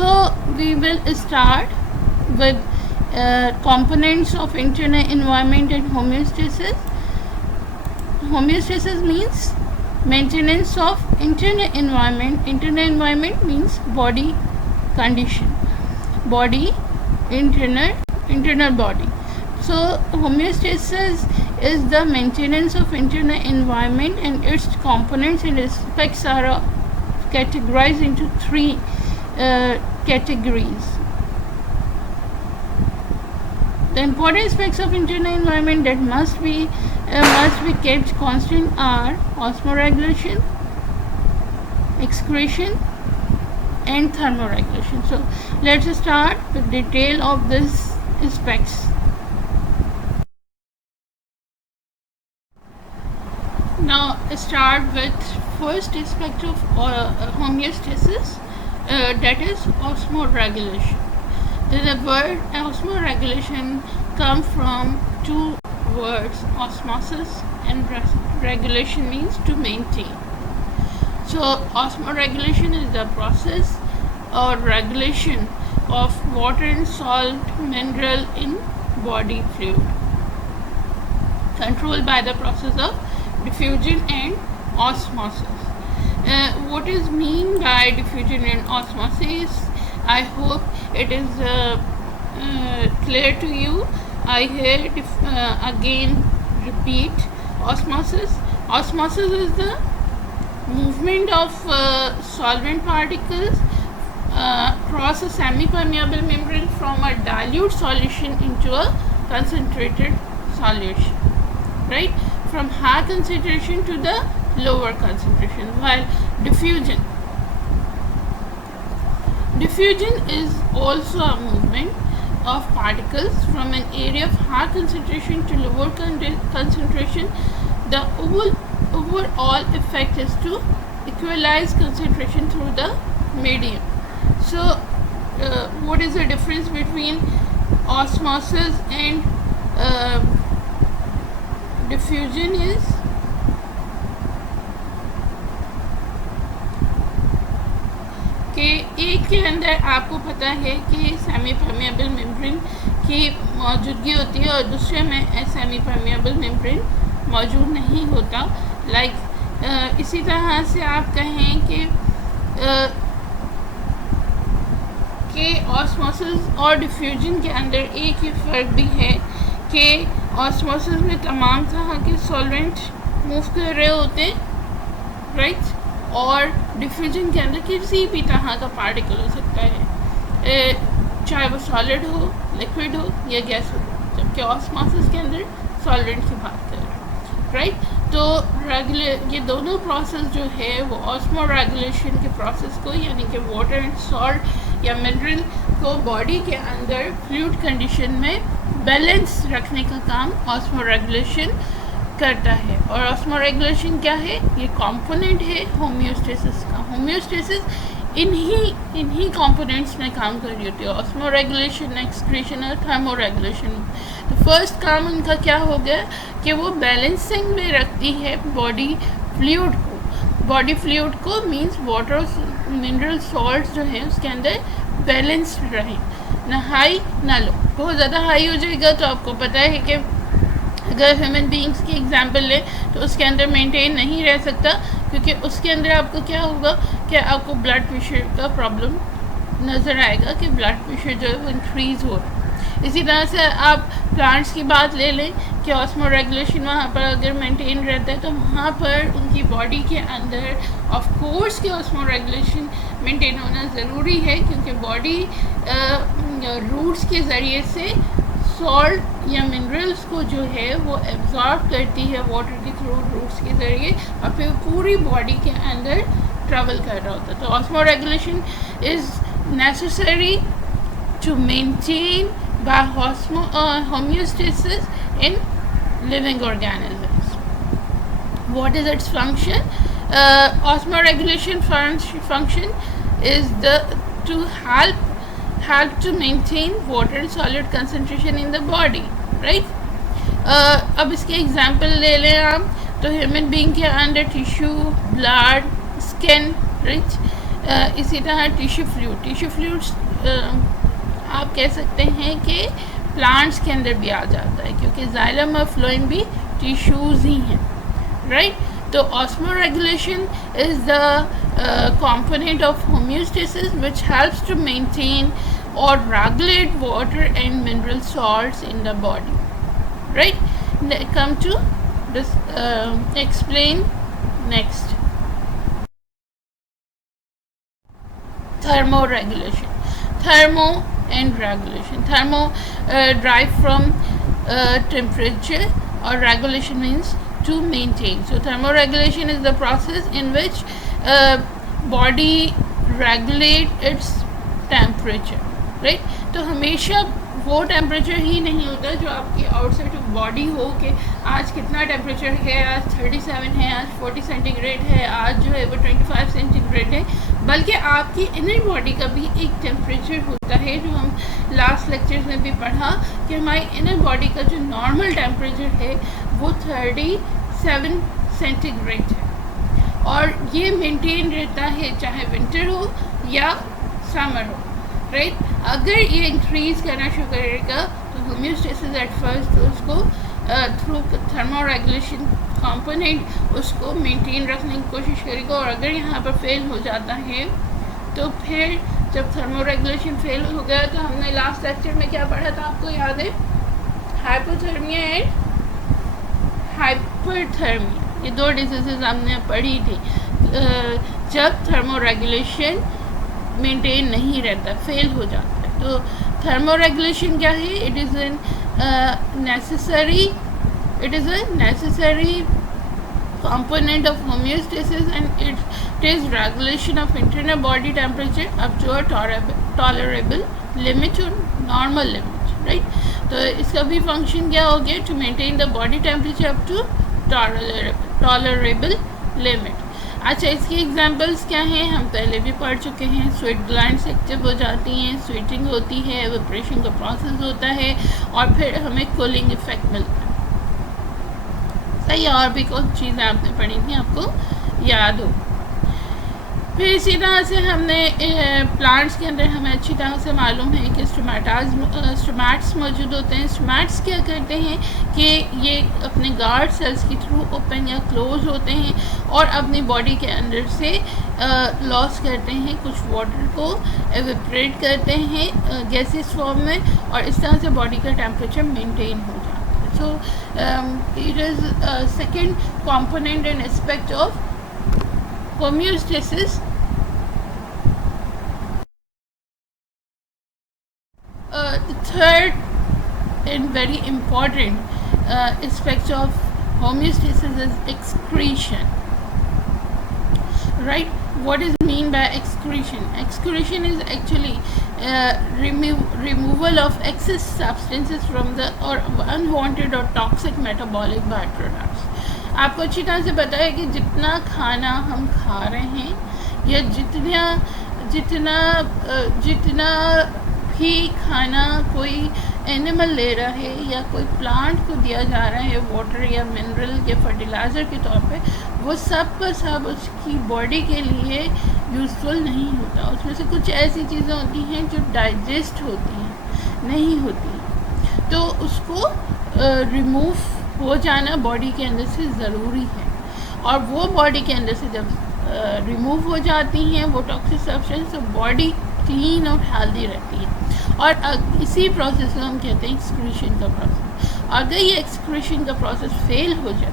So we will start with components of internal environment and homeostasis. Homeostasis means maintenance of internal environment. Internal environment means body condition, body, internal body. So homeostasis is the maintenance of internal environment, and its components and aspects are categorized into three categories. The important aspects of internal environment that must be kept constant are osmoregulation, excretion, and thermoregulation. So let's start with detail of these aspects. Now start with first aspect of homeostasis, that is osmoregulation. The word osmoregulation comes from two words, osmosis and regulation means to maintain. So osmoregulation is the process or regulation of water and salt mineral in body fluid, controlled by the process of diffusion and osmosis. What is mean by diffusion and osmosis? I hope it is clear to you. I here again repeat osmosis. Osmosis is the movement of solvent particles across a semi-permeable membrane from a dilute solution into a concentrated solution, right? From high concentration to the lower concentration. While diffusion is also a movement of particles from an area of high concentration to lower concentration. The overall effect is to equalize concentration through the medium. So what is the difference between osmosis and diffusion is कि एक के अंदर आपको पता है कि semi permeable membrane की मौजूदगी होती है और दूसरे में सेमी परमेबल मेम्ब्रेन मौजूद नहीं होता. इसी तरह से आप कहें कि ऑस्मोसिस और डिफ्यूजन के अंदर एक ही फ़र्क भी है कि ऑस्मोसिस में तमाम तरह के सॉल्वेंट मूव कर रहे होते हैं, राइट, और डिफ्यूजन के अंदर किसी भी तरह का पार्टिकल हो सकता है, चाहे वो सॉलिड हो, लिक्विड हो या गैस हो, जबकि ऑस्मोसिस के अंदर सॉल्वेंट की बात कर रहे हैं, राइट. तो ये दोनों प्रोसेस जो है वो ऑस्मोरेगुलेशन के प्रोसेस को, यानी कि वाटर एंड सॉल्ट या मिनरल को बॉडी के अंदर फ्लूइड कंडीशन में बैलेंस रखने का काम ऑस्मोरेगुलेशन करता है. और ऑस्मोरेगुलेशन क्या है? ये कंपोनेंट है होम्योस्टेसिस का. होम्योस्टेसिस इन्हीं कंपोनेंट्स में काम कर रही होती है, ऑस्मोरेगुलेशन, एक्सक्रीशन और थर्मोरेगुलेशन. तो फर्स्ट काम उनका क्या हो गया कि वो बैलेंसिंग में रखती है बॉडी फ्लूइड को. बॉडी फ्लूइड को मींस वाटर मिनरल सॉल्ट जो है उसके अंदर बैलेंस रहे, ना हाई ना लो. बहुत ज़्यादा हाई हो जाएगा तो आपको पता है कि अगर ह्यूमन बीइंग्स की एग्जांपल लें तो उसके अंदर मेंटेन नहीं रह सकता, क्योंकि उसके अंदर आपको क्या होगा कि आपको ब्लड प्रेशर का प्रॉब्लम नज़र आएगा कि ब्लड प्रेशर जो है वो इंक्रीज़ हो रहा है. इसी तरह से आप प्लांट्स की बात ले लें कि ऑस्मोरेगुलेशन वहाँ पर अगर मेंटेन रहता है तो वहाँ पर उनकी बॉडी के अंदर ऑफ कोर्स के ऑस्मोरेगुलेशन मेंटेन होना ज़रूरी है, क्योंकि बॉडी रूट्स के ज़रिए से सॉल्ट या मिनरल्स को जो है वो एब्जॉर्ब करती है वाटर के थ्रू रूट्स के ज़रिए, और फिर पूरी बॉडी के अंदर ट्रैवल कर रहा होता है. तो osmoregulation is necessary to maintain by homeostasis in living organisms. What is its function? Osmoregulation function is to help to maintain water solid concentration in the body, right? अब इसके एग्जांपल ले लें आप, तो ह्यूमन बीइंग के अंदर tissue, blood, skin, right, इसी तरह टिश्यू फ्लूइड्स आप कह सकते हैं कि प्लांट्स के अंदर भी आ जाता है, क्योंकि जाइलम और फ्लोएम भी टिश्यूज़ ही हैं, राइट। तो osmoregulation is the component of homeostasis which helps to maintain or regulate water and mineral salts in the body, right. Come to this explain next. Thermoregulation. Thermo and regulation. Thermo derive from temperature, or regulation means to maintain. So thermoregulation is the process in which body regulate its temperature, right. तो हमेशा वो temperature ही नहीं होता जो आपकी outside of body हो, कि आज कितना टेम्परेचर है, आज 37 है, आज 40 सेंटीग्रेड है, आज जो है वो 25 सेंटीग्रेड है, बल्कि आपकी इनर बॉडी का भी एक टेम्परेचर होता है, जो हम लास्ट लेक्चर्स में भी पढ़ा कि हमारी इनर बॉडी का जो नॉर्मल टेम्परेचर है वो 37 सेंटीग्रेड है, और ये मेंटेन रहता है चाहे विंटर हो या समर हो, राइट। अगर ये इंक्रीज़ करना शुरू करेगा तो होम्योस्टेसिस एट फर्स्ट उसको थ्रू थर्मोरेगुलेशन कंपोनेंट उसको मेंटेन रखने की कोशिश करेगा, और अगर यहाँ पर फेल हो जाता है तो फिर जब थर्मोरेगुलेशन फेल हो गया तो हमने लास्ट लेक्चर में क्या पढ़ा था, आपको याद है, हाइपोथर्मिया एंड हाइपरथर्मिया, ये दो डिजीज़ हमने पढ़ी थी। जब थर्मोरेगुलेशन मेंटेन नहीं रहता, फेल हो जाता है, तो थर्मोरेगुलेशन क्या है, it is a necessary component of homeostasis, and it is regulation of internal body temperature up to a tolerable limit or normal limit, right. तो इसका भी फंक्शन क्या हो गया, to maintain the body temperature up to tolerable limit। अच्छा, इसकी examples क्या हैं, हम पहले भी पढ़ चुके हैं। स्वेट ग्लैंड्स एक्टिव हो जाती हैं, स्वेटिंग होती है, एवापोरेशन का प्रोसेस होता है, और फिर हमें कूलिंग इफेक्ट मिलता है, सही। और भी कुछ चीज़ें आपने पढ़ी थी, आपको याद हो। फिर इसी तरह से हमने प्लांट्स के अंदर हमें अच्छी तरह से मालूम है कि स्टोमैट्स मौजूद होते हैं। स्टोमैट्स क्या करते हैं कि ये अपने गार्ड सेल्स के थ्रू ओपन या क्लोज होते हैं और अपनी बॉडी के अंदर से लॉस करते हैं, कुछ वाटर को एवेपोरेट करते हैं गैसेस फॉर्म में, और इस तरह से बॉडी का टेम्परेचर मेंटेन हो जाता है। So it is second component and aspect of homeostasis। The third and very important aspect of homeostasis is excretion, right. What is mean by excretion? Excretion is actually removal of excess substances from the or unwanted or toxic metabolic byproducts। आपको अच्छी तरह से पता है कि जितना खाना हम खा रहे हैं, या जितना भी खाना कोई एनिमल ले रहा है या कोई प्लांट को दिया जा रहा है वाटर या मिनरल या फर्टिलाइज़र के तौर पे, वो सब का सब उसकी बॉडी के लिए यूज़फुल नहीं होता। उसमें से कुछ ऐसी चीज़ें होती हैं जो डाइजेस्ट होती हैं, नहीं होती, तो उसको रिमूव हो जाना बॉडी के अंदर से ज़रूरी है, और वो बॉडी के अंदर से जब रिमूव हो जाती हैं वो टॉक्सिक सब्सटेंस, तो बॉडी क्लीन और हेल्दी रहती है। और इसी प्रोसेस को हम कहते हैं एक्सक्रीशन का प्रोसेस। अगर ये एक्सक्रीशन का प्रोसेस फेल हो जाए,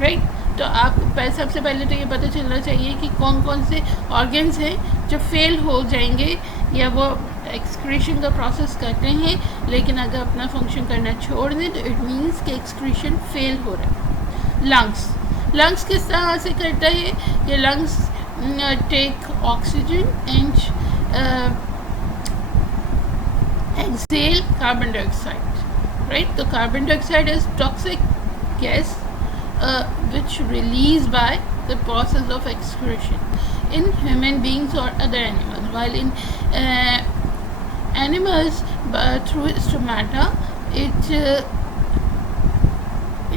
राइट, तो आपको सबसे पहले तो ये पता चलना चाहिए कि कौन कौन से ऑर्गन्स हैं जो फेल हो जाएंगे या वो एक्सक्रीशन का प्रोसेस करते हैं, लेकिन अगर अपना फंक्शन करना छोड़ दें तो इट मीन्स कि एक्सक्रीशन फेल हो रहा है। लंग्स किस तरह से करता है, ये lungs take oxygen and exhale carbon dioxide, right. तो carbon dioxide is toxic gas which released by the process of excretion in human beings or other animals, while in animals through stomata it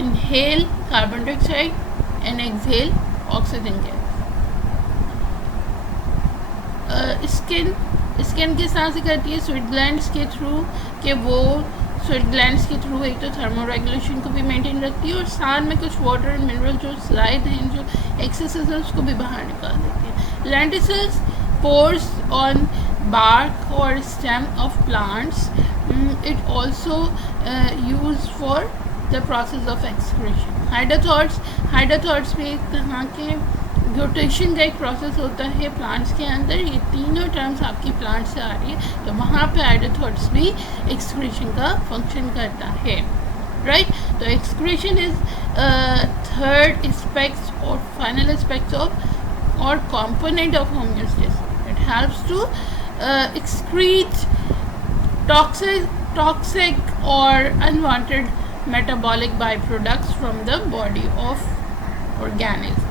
inhale carbon dioxide and exhale oxygen gas, skin के साथ से करती है sweet glands के through, कि वो sweet glands के through एक तो थर्मोरेगुलेशन को भी मेंटेन रखती है और साथ में कुछ वाटर एंड मिनरल जो स्लाइड हैं, जो एक्सेसेस है, उसको भी बाहर निकाल देती है. Lenticels pores on bark or stem of plants. It also used for the process of excretion. Hydrothords भी एक तरह के रोटेशन का एक प्रोसेस होता है प्लांट्स के अंदर. ये तीनों टर्म्स आपकी प्लांट से आ रही है, तो वहाँ पे हाइड्रोथॉट्स भी एक्सक्रीशन का फंक्शन करता है. राइट, तो एक्सक्रीशन इज थर्ड एस्पेक्ट और फाइनल एस्पेक्ट ऑफ और component of homeostasis. It helps to excrete toxic or unwanted metabolic byproducts from the body of organism.